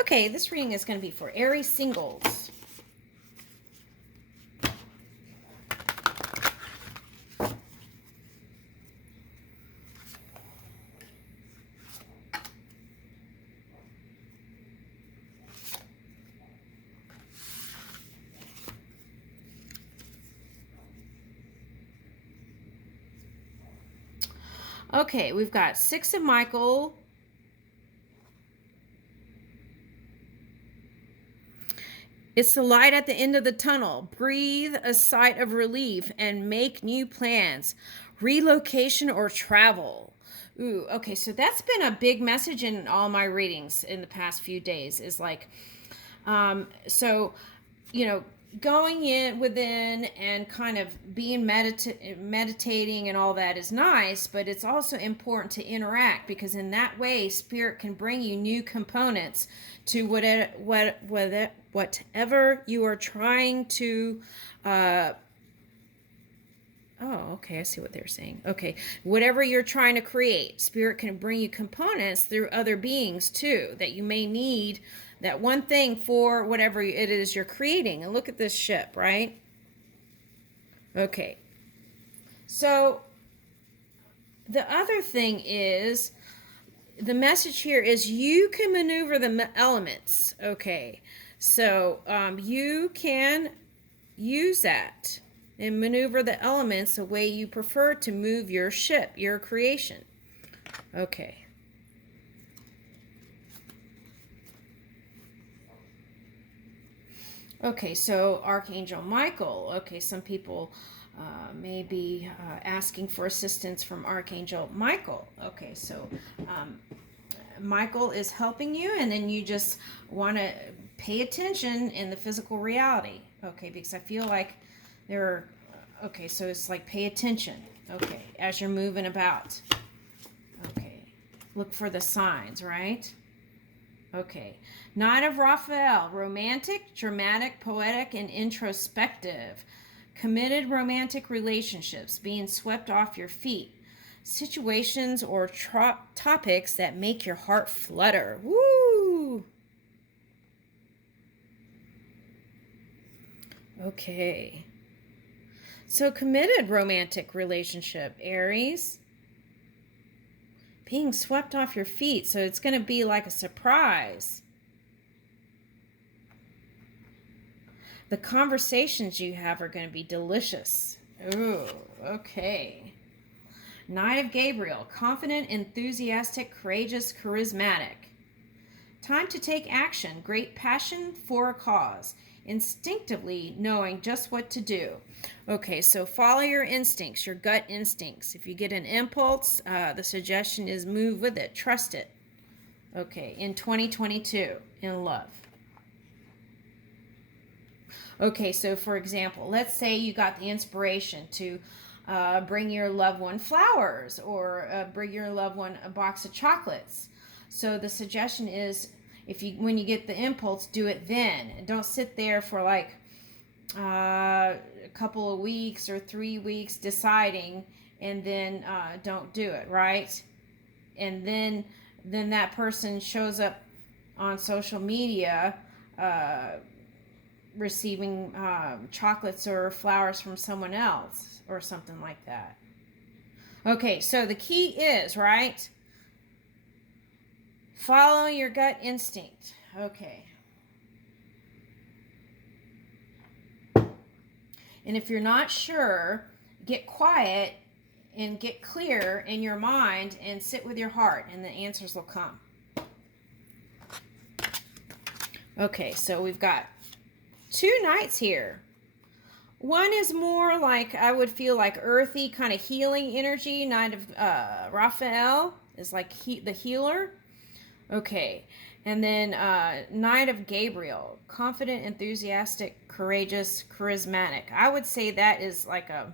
Okay, this reading is going to be for Aries singles. Okay, we've got Six of Michael. It's the light at the end of the tunnel. Breathe a sigh of relief and make new plans. Relocation or travel. Ooh, okay, so that's been a big message in all my readings in the past few days. Is like, so, you know, going in within and kind of being meditating and all that is nice, but it's also important to interact, because in that way spirit can bring you new components to whatever you are trying to oh, okay, I see what they're saying. Okay, whatever you're trying to create, spirit can bring you components through other beings too that you may need, that one thing for whatever it is you're creating. And look at this ship, right? Okay. So the other thing is, the message here is you can maneuver the elements. Okay. So you can use that and maneuver the elements the way you prefer to move your ship, your creation. Okay. Okay, so Archangel Michael. Okay, some people may be asking for assistance from Archangel Michael. Okay, so Michael is helping you, and then you just want to pay attention in the physical reality. Okay, because I feel like there are, okay, so it's like pay attention. Okay, as you're moving about. Okay, look for the signs, right? Okay, Knight of Raphael, romantic, dramatic, poetic, and introspective. Committed romantic relationships, being swept off your feet. Situations or topics that make your heart flutter. Woo! Okay. So committed romantic relationship, Aries. Being swept off your feet, so it's going to be like a surprise. The conversations you have are going to be delicious. Ooh, okay. Knight of Gabriel, confident, enthusiastic, courageous, charismatic. Time to take action, great passion for a cause, instinctively knowing just what to do. Okay, so follow your instincts, your gut instincts. If you get an impulse, the suggestion is move with it, trust it. Okay, in 2022, in love. Okay, so for example, let's say you got the inspiration to bring your loved one flowers, or bring your loved one a box of chocolates. So the suggestion is, when you get the impulse, do it then. And don't sit there for like a couple of weeks or 3 weeks deciding, and then don't do it, right? And then that person shows up on social media receiving chocolates or flowers from someone else or something like that. Okay, so the key is, right, follow your gut instinct. Okay. And if you're not sure, get quiet and get clear in your mind and sit with your heart, and the answers will come. Okay, so we've got 2 knights here. One is more like, I would feel like earthy, kind of healing energy. Knight of Raphael is like the healer. Okay. And then Knight of Gabriel, confident, enthusiastic, courageous, charismatic. I would say that is like a...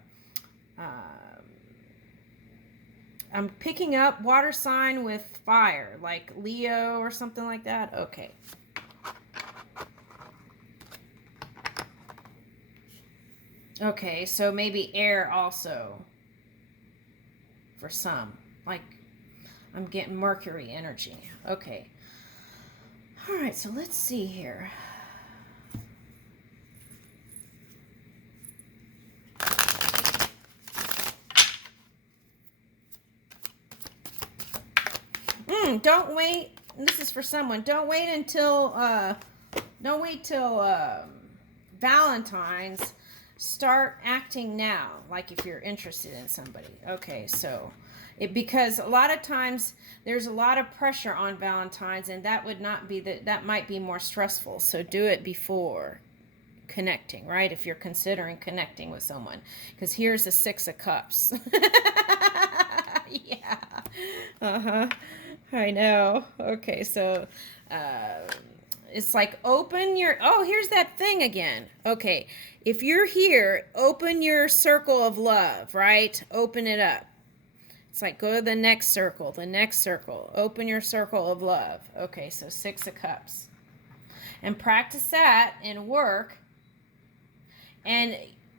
I'm picking up water sign with fire, like Leo or something like that. Okay. Okay, so maybe air also for some. Like, I'm getting Mercury energy. Okay. All right, so let's see here. Don't wait. This is for someone. Don't wait till Valentine's. Start acting now, like if you're interested in somebody. Okay, so because a lot of times there's a lot of pressure on Valentine's, and that would not be that might be more stressful. So do it before connecting, right? If you're considering connecting with someone, because here's the Six of Cups. Yeah. Uh-huh. I know. Okay, so it's like here's that thing again. Okay, if you're here, open your circle of love, right? Open it up. It's like go to the next circle, open your circle of love. Okay, so Six of Cups. And practice that in work. And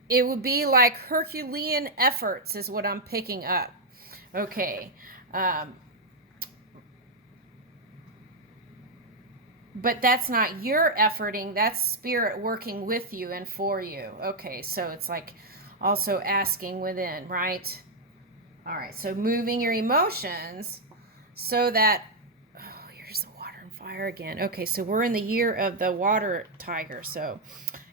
it would be like Herculean efforts is what I'm picking up. Okay. But that's not your efforting, that's spirit working with you and for you. Okay, so it's like also asking within, right? All right, so moving your emotions so that, here's the water and fire again. Okay, so we're in the year of the water tiger. So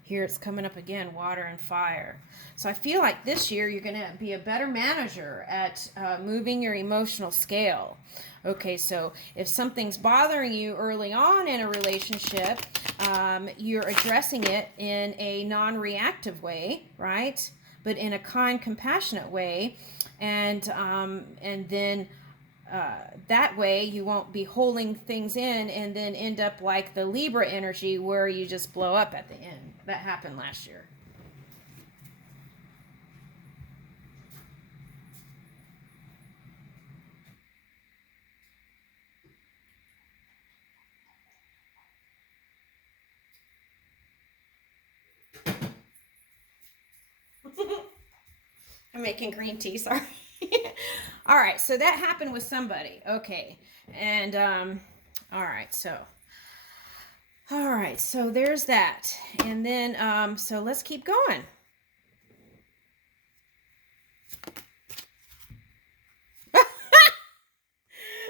here it's coming up again, water and fire. So I feel like this year you're going to be a better manager at moving your emotional scale. Okay, so if something's bothering you early on in a relationship, you're addressing it in a non-reactive way, right? But in a kind, compassionate way, and then that way you won't be holding things in and then end up like the Libra energy where you just blow up at the end. That happened last year. I'm making green tea, sorry. All right, so that happened with somebody. Okay. And all right, so there's that. And then so let's keep going.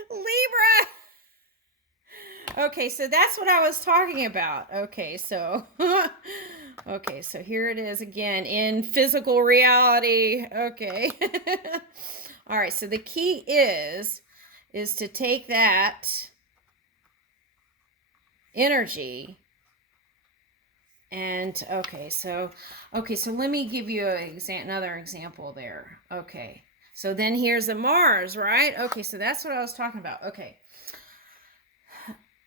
Libra. Okay, so that's what I was talking about. Okay, so okay, so here it is again in physical reality. Okay. All right, so the key is to take that energy and okay, so let me give you another example there. Okay. So then here's a Mars, right? Okay, so that's what I was talking about. Okay.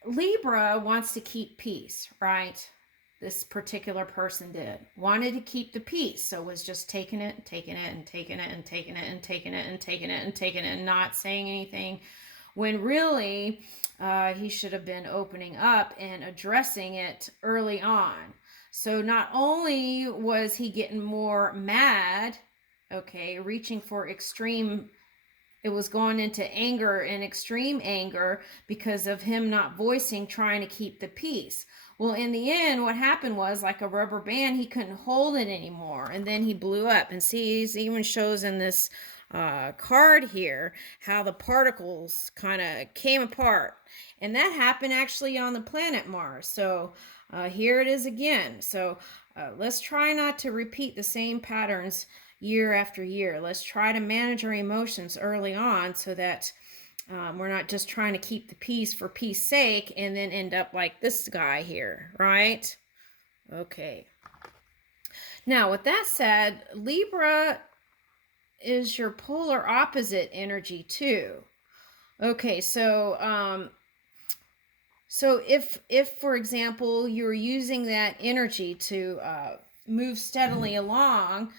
Libra wants to keep peace, right? This particular person wanted to keep the peace, so was just taking it and taking it and taking it and taking it and taking it and taking it and taking it and not saying anything, when really he should have been opening up and addressing it early on. So not only was he getting more mad, okay, reaching for extreme, it was going into anger and extreme anger because of him not voicing, trying to keep the peace. Well, in the end, what happened was like a rubber band, he couldn't hold it anymore. And then he blew up. And see, he even shows in this card here how the particles kind of came apart. And that happened actually on the planet Mars. So here it is again. So let's try not to repeat the same patterns year after year. Let's try to manage our emotions early on so that we're not just trying to keep the peace for peace sake and then end up like this guy here, right? Okay. Now, with that said, Libra is your polar opposite energy too. Okay, so if for example you're using that energy to move steadily along,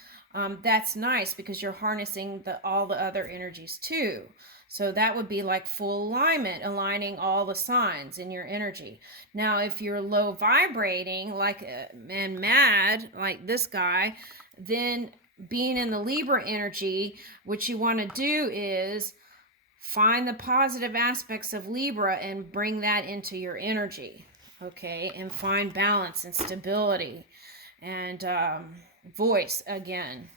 that's nice because you're harnessing all the other energies too. So that would be like full alignment, aligning all the signs in your energy. Now, if you're low vibrating, like and mad, like this guy, then being in the Libra energy, what you want to do is Find the positive aspects of Libra and bring that into your energy, okay? And find balance and stability and voice again.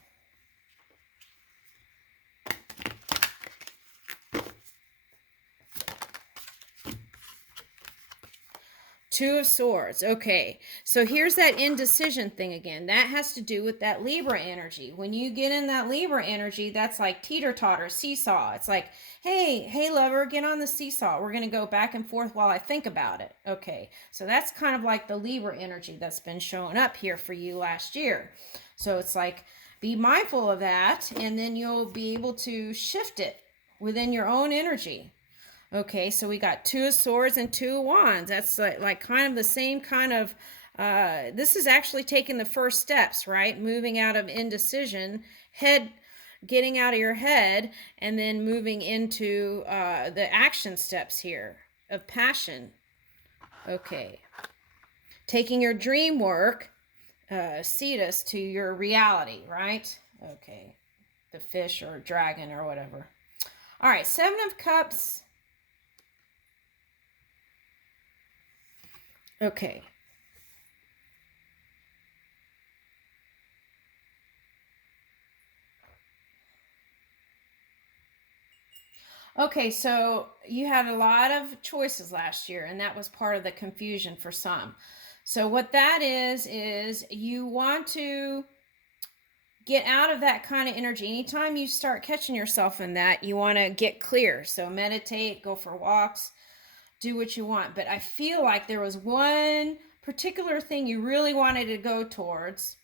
Two of Swords. Okay, so here's that indecision thing again. That has to do with that Libra energy. When you get in that Libra energy, that's like teeter-totter, seesaw. It's like, hey, lover, get on the seesaw. We're going to go back and forth while I think about it. Okay, so that's kind of like the Libra energy that's been showing up here for you last year. So it's like, be mindful of that, and then you'll be able to shift it within your own energy. Okay, so we got Two of Swords and Two of Wands. That's like kind of the same kind of, this is actually taking the first steps, right? Moving out of indecision, getting out of your head, and then moving into the action steps here of passion. Okay. Taking your dream work, Cetus, to your reality, right? Okay. The fish or dragon or whatever. All right, Seven of Cups. Okay. Okay, so you had a lot of choices last year, and that was part of the confusion for some. So what that is you want to get out of that kind of energy. Anytime you start catching yourself in that, you want to get clear. So meditate, go for walks, do what you want. But I feel like there was one particular thing you really wanted to go towards,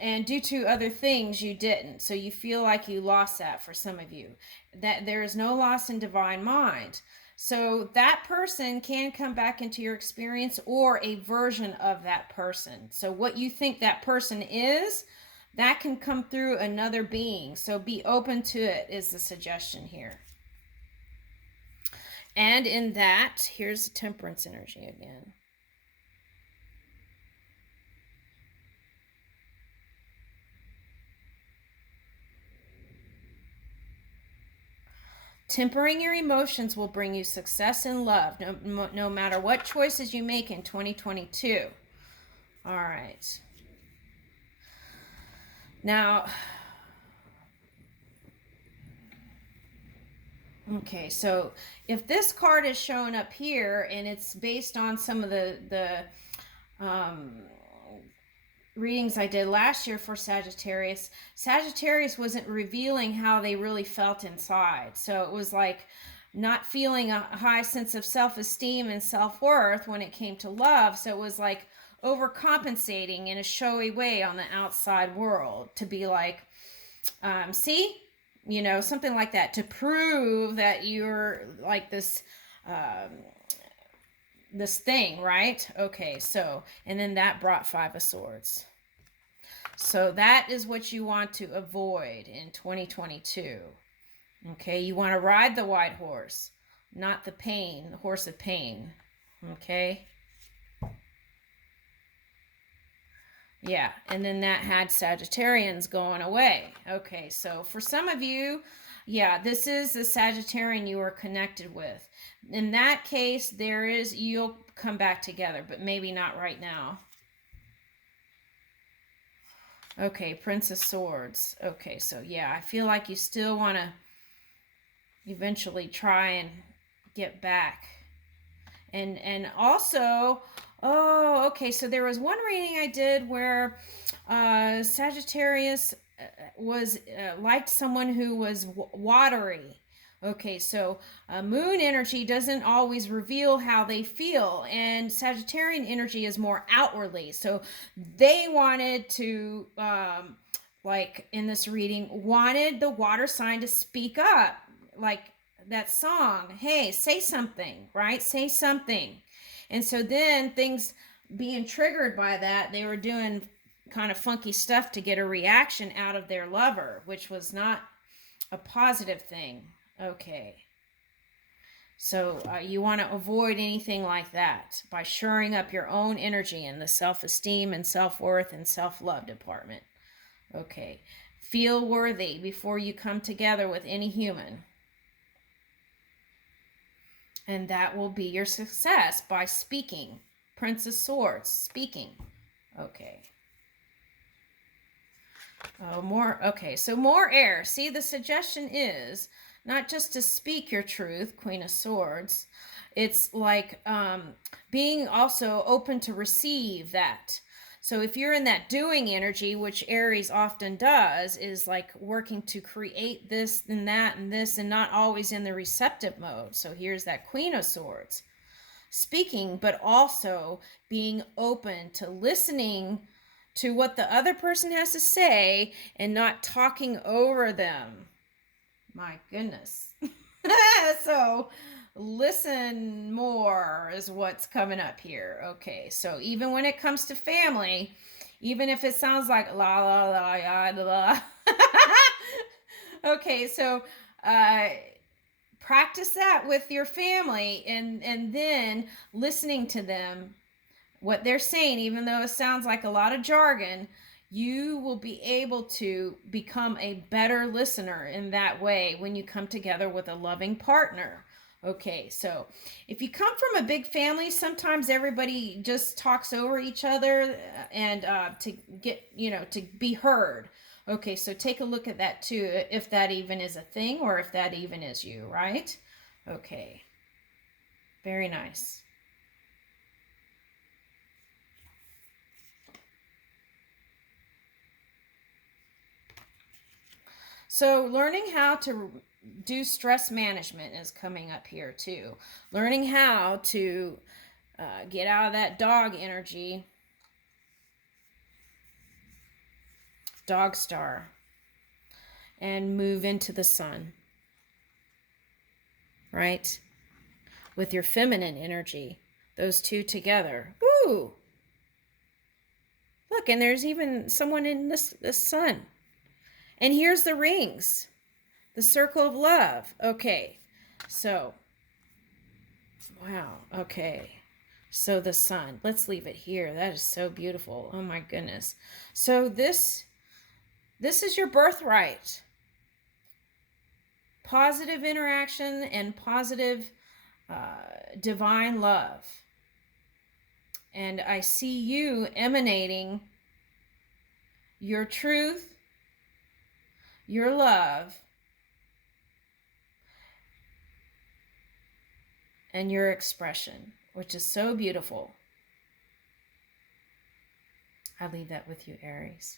and due to other things you didn't. So you feel like you lost that for some of you. That there is no loss in divine mind. So that person can come back into your experience, or a version of that person. So what you think that person is, that can come through another being. So be open to it is the suggestion here. And in that, here's the Temperance energy again. Tempering your emotions will bring you success and love, no matter what choices you make in 2022. All right. Now, okay, so if this card is showing up here and it's based on some of the readings I did last year for Sagittarius wasn't revealing how they really felt inside. So it was like not feeling a high sense of self-esteem and self-worth when it came to love. So it was like overcompensating in a showy way on the outside world to be like, see, something like that, to prove that you're like this this thing, right? Okay, so, and then that brought Five of Swords. So that is what you want to avoid in 2022. Okay, you want to ride the white horse, not the pain, the horse of pain. Okay. Yeah, and then that had Sagittarians going away. Okay, so for some of you, yeah, this is the Sagittarian you are connected with. In that case, you'll come back together, but maybe not right now. Okay, Prince of Swords. Okay, so yeah, I feel like you still want to eventually try and get back. And also, oh, okay, so there was one reading I did where Sagittarius was liked someone who was watery. Okay, so moon energy doesn't always reveal how they feel, and Sagittarian energy is more outwardly. So they wanted to, like in this reading, wanted the water sign to speak up, like that song, hey, say something, right? Say something. And so then things being triggered by that, they were doing kind of funky stuff to get a reaction out of their lover, which was not a positive thing. Okay. So you want to avoid anything like that by shoring up your own energy in the self-esteem and self-worth and self-love department. Okay. Feel worthy before you come together with any human. And that will be your success by speaking. Prince of Swords, speaking. Okay. Oh, more. Okay, so more air. See, the suggestion is not just to speak your truth, Queen of Swords. It's like being also open to receive that. So if you're in that doing energy, which Aries often does, is like working to create this and that and this and not always in the receptive mode. So here's that Queen of Swords. Speaking, but also being open to listening to what the other person has to say and not talking over them. My goodness. So listen more is what's coming up here. Okay, so even when it comes to family, even if it sounds like la la la ya la. Okay, so practice that with your family and then listening to them, what they're saying, even though it sounds like a lot of jargon. You will be able to become a better listener in that way when you come together with a loving partner. Okay, so if you come from a big family, sometimes everybody just talks over each other and to get, to be heard. Okay, so take a look at that too, if that even is a thing or if that even is you, right? Okay, very nice. So learning how to do stress management is coming up here too. Learning how to get out of that dog energy. Dog star. And move into the sun. Right? With your feminine energy. Those two together. Woo! Look, and there's even someone in this sun. And here's the rings. The circle of love. Okay. So, wow. Okay. So the sun. Let's leave it here. That is so beautiful. Oh my goodness. So this is your birthright. Positive interaction and positive divine love. And I see you emanating your truth, your love, and your expression, which is so beautiful. I leave that with you, Aries.